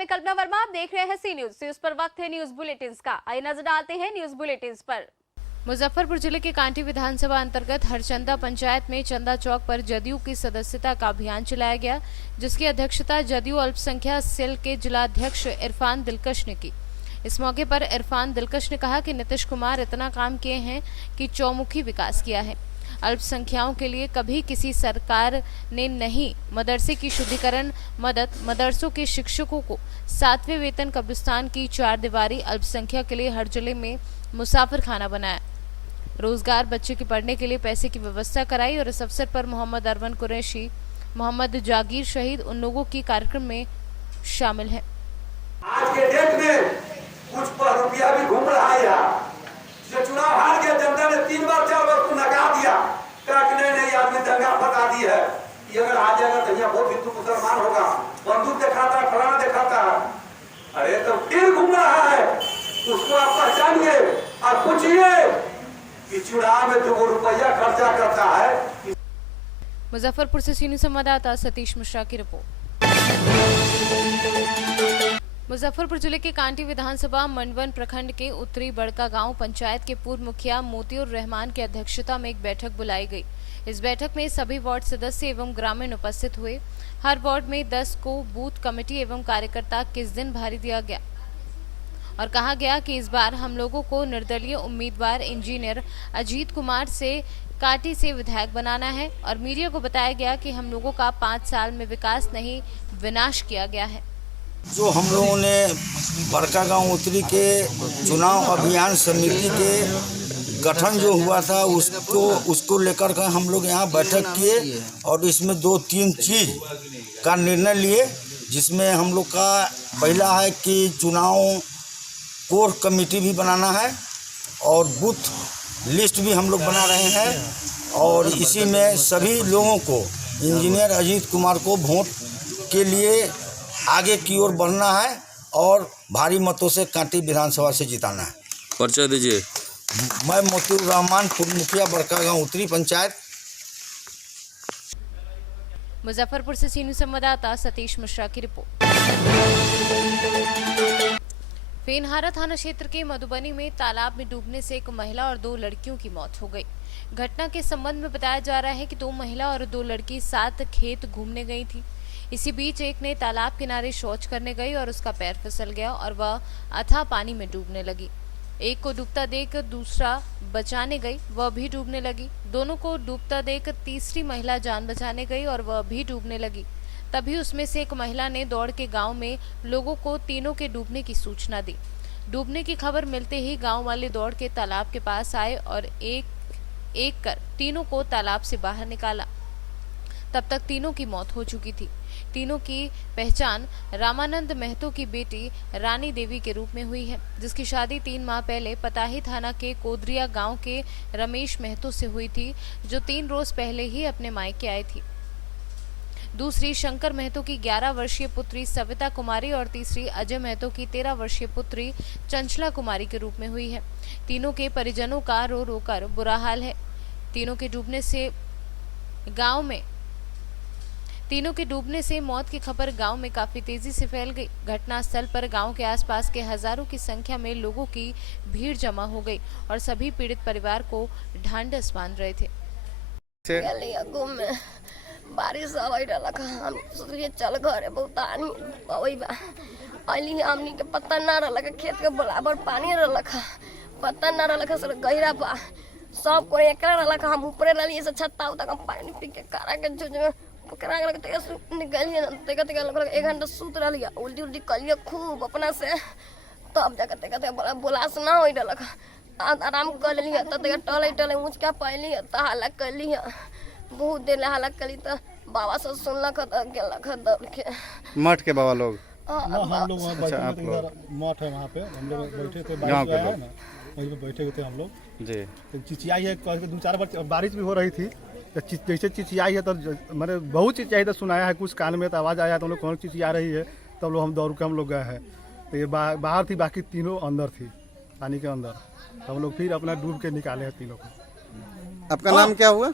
मैं कल्पना वर्मा, आप देख रहे हैं सी न्यूज पर वक्त है न्यूज बुलेटिन का। आइए नजर डालते हैं न्यूज बुलेटिन पर। मुजफ्फरपुर जिले के कांटी विधानसभा अंतर्गत हरचंदा पंचायत में चंदा चौक पर जदयू की सदस्यता का अभियान चलाया गया, जिसकी अध्यक्षता जदयू अल्पसंख्यक सेल के जिलाध्यक्ष इरफान दिलकश ने की। इस मौके पर इरफान दिलकश ने कहा कि नीतीश कुमार इतना काम किए हैं कि चौमुखी विकास किया है। अल्पसंख्याकों के लिए कभी किसी सरकार ने नहीं मदरसे की शुद्धिकरण मदद, मदरसों के शिक्षकों को 7वें वेतन, कब्रिस्तान की 4 दीवारी, अल्पसंख्यक के लिए हर जिले में मुसाफिर खाना बनाया, रोजगार, बच्चे के पढ़ने के लिए पैसे की व्यवस्था कराई। और इस अवसर पर मोहम्मद अरवन कुरैशी, मोहम्मद जागीर शहीद उन लोगों की कार्यक्रम में शामिल है। आज के डेट में कुछ रुपया भी घूम रहा है यहाँ। जो चुनाव हार गया, जनता ने 3 बार 4 बार को नगा दिया, कहा कि नहीं आदमी दंगा फसा दी है, ये अगर आ जाएगा तो यहाँ बहुत हिंदू मुसलमान होगा, बंदूक दिखाता है, फलाना दिखाता है। अरे तो फिर घूम रहा है, उसको आप पहचानिए और पूछिए कि चुनाव में 2 रुपया खर्चा करता है। मुजफ्फरपुर से सीनियर संवाददाता सतीश मिश्रा की रिपोर्ट। मुजफ्फरपुर जिले के कांटी विधानसभा मंडवन प्रखंड के उत्तरी बड़का गांव पंचायत के पूर्व मुखिया मोतियुर रहमान की अध्यक्षता में एक बैठक बुलाई गई। इस बैठक में सभी वार्ड सदस्य एवं ग्रामीण उपस्थित हुए। हर वार्ड में 10 को बूथ कमेटी एवं कार्यकर्ता किस दिन भारी दिया गया और कहा गया कि इस बार हम लोगों को निर्दलीय उम्मीदवार इंजीनियर अजीत कुमार से कांटी से विधायक बनाना है। और मीडिया को बताया गया कि हम लोगों का 5 साल में विकास नहीं, विनाश किया गया है। जो हम लोगों ने बड़का गांव उत्तरी के चुनाव अभियान समिति के गठन जो हुआ था उसको लेकर के हम लोग यहाँ बैठक किए और इसमें 2-3 चीज़ का निर्णय लिए, जिसमें हम लोग का पहला है कि चुनाव कोर कमेटी भी बनाना है और बूथ लिस्ट भी हम लोग बना रहे हैं। और इसी में सभी लोगों को इंजीनियर अजीत कुमार को वोट के लिए आगे की ओर बढ़ना है और भारी मतों से कांटी विधानसभा से जिताना है। परिचय दीजिए। मैं मोतियुर रहमान, पूर्व मुखिया बड़का गांव उत्तरी पंचायत। मुजफ्फरपुर से सीनियर संवाददाता सतीश मिश्रा की रिपोर्ट। फेनहारा थाना क्षेत्र के मधुबनी में तालाब में डूबने से एक महिला और 2 लड़कियों की मौत हो गई। घटना के संबंध में बताया जा रहा है कि 2 महिला और 2 लड़की साथ खेत घूमने गई थी। इसी बीच एक ने तालाब किनारे शौच करने गई और उसका पैर फिसल गया और वह अथाह पानी में डूबने लगी। एक को डूबता देख दूसरा बचाने गई, वह भी डूबने लगी। दोनों को डूबता देख तीसरी महिला जान बचाने गई और वह भी डूबने लगी। तभी उसमें से एक महिला ने दौड़ के गांव में लोगों को तीनों के डूबने की सूचना दी। डूबने की खबर मिलते ही गांव वाले दौड़ के तालाब के पास आए और एक कर तीनों को तालाब से बाहर निकाला। तब तक तीनों की मौत हो चुकी थी। तीनों की पहचान रामानंद महतो की बेटी रानी देवी के रूप में हुई है, जिसकी शादी 3 माह पहले पताही थाना के कोदरिया गांव के रमेश महतो से हुई थी, जो 3 रोज पहले ही अपने मायके आई थी। दूसरी शंकर महतो की 11 वर्षीय पुत्री सविता कुमारी और तीसरी अजय महतो की 13 वर्षीय पुत्री चंचला कुमारी के रूप में हुई है। तीनों के परिजनों का रो रो कर बुरा हाल है। तीनों के डूबने से मौत की खबर गांव में काफी तेजी से फैल गई। घटनास्थल पर गांव के आसपास के हजारों की संख्या में लोगों की भीड़ जमा हो गई और सभी पीड़ित परिवार को ढांढस बांध रहे थे। बारिश हम सोचिए चल घर बहुत आनी हमनी के पता ना रहा, खेत के बराबर पानी रहा, पता ना रहा सर गहरा बा, सब को एक रहा। हम ऊपर रही छत्ता उता पानी पी के करा के जो निकलिए 1 घंटा सूत रही, उल्टी उल्टी कलिए खूब अपना से। तब जाकर बोलास ना हो आराम कर ली, टले मुझका पहली हल्ला कर ली, बहुत देर हल्ला करी तो बाबा सब सुनलक दौड़ के। मठ के बाबा लोग हम लोग वहाँ मठ है, वहाँ पे हम लोग बैठे थे, बारिश है ना, वहीं पे बैठे थे हम लोग जी। तो चिचियाई है, 2-4 बार बारिश भी हो रही थी, तो जैसे चिचियाई है तो मैंने बहुत चिचियाई तो सुनाया है, कुछ कान में तो आवाज़ आया तो हम लोग कौन चिचिया रही है, तब लोग हम दौड़ के हम लोग गए हैं। तो ये बाहर थी, बाकी तीनों अंदर थी पानी के अंदर। तो हम लोग फिर अपना डूब के निकाले हैं तीनों को। आपका नाम क्या हुआ?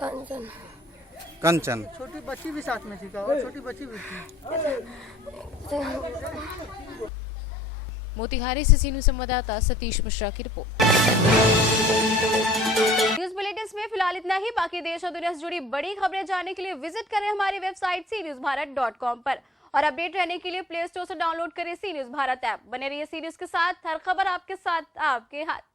कंचन। कंचन। छोटी बच्ची भी साथ में थी क्या? और छोटी बच्ची भी थी। से। मोतिहारी से सीनू संवाददाता सतीश मिश्रा की रिपोर्ट। न्यूज बुलेटिन में फिलहाल इतना ही। बाकी देश और दुनिया से जुड़ी बड़ी खबरें जानने के लिए विजिट करें हमारी वेबसाइट cnewsbharat.com पर और अपडेट रहने के लिए प्ले स्टोर से डाउनलोड करें सी न्यूज भारत ऐप। बने रहिए सी न्यूज के साथ, हर खबर आपके साथ, आपके हाथ।